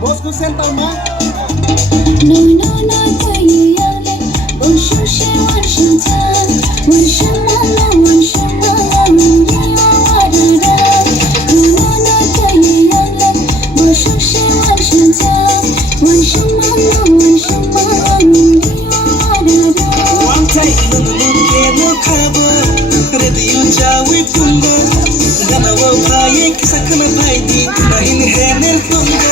Moscow Center ma. No no no， 可以有泪，不熟悉问声他，问什么呢？问什么了？你我的的。No no no， 可以有泪，不熟悉问声他，问什么呢？问什么了？你我的的。Wantai nunuluke no kabo, radio jawi punga. Gana wo bhaye kisakna bhaidi, nahin hene punga.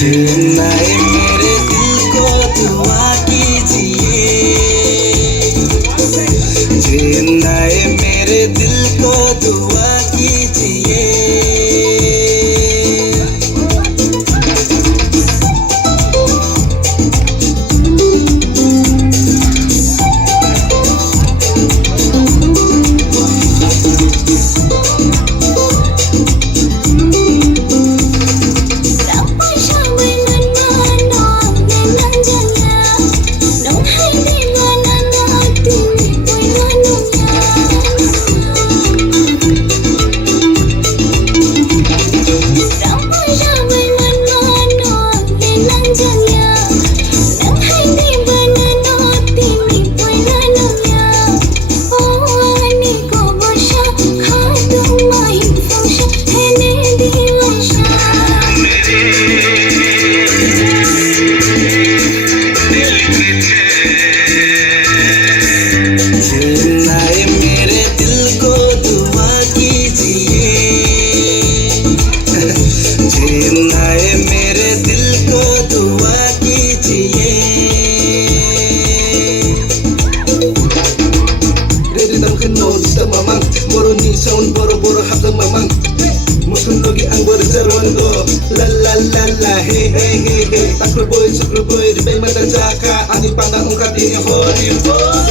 Chennai मेरे दिल को दुआ कीजिए, चेन्नई मेरे दिल को दुआ कीजिए. Sound boro-boro habang mamang Musundogi ang berjaruan go La la la la hey hey hey hey Takro boy, sukro boy, ribay madajaka Ani panda ungkat ini Hollywood